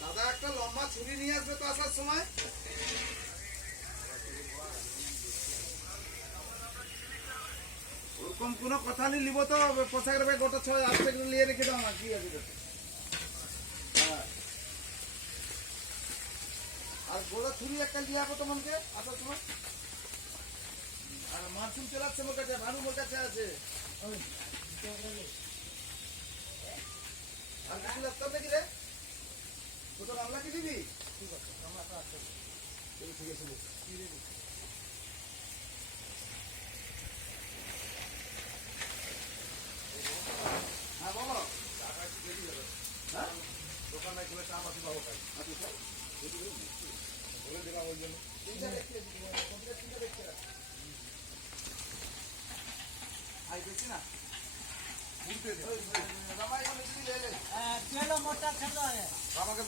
দাদা একটা লম্বা ছুরি নিয়ে আসবে তো আসার সময়। ওরকম কোনো কথা নেই, নিব তো পোশাকের ব্যাগ গোটা ছয় আসতে নিয়ে রেখে দাও না, কি আছে হ্যাঁ। আর গোড়া ছুরি একটা নিয়ে আসবো তোমাকে আসার সময়। আর মাছুম চলাচ্ছে মোর কাছে, ভানু মোর কাছে আছে। আর কিছু লাগতো নাকি রে? কোথাও রান্না কি দিবি? ঠিক আছে, রান্নাটা আছে। ঠিক আছে। হ্যাঁ বলো। হ্যাঁ দোকান নাই খুলে চা পাতি পাবো খাই। আচ্ছা বলে দিলাম ওই জন্য। তিনটা দেখতে দেখতে আই দেখছি না আমাকে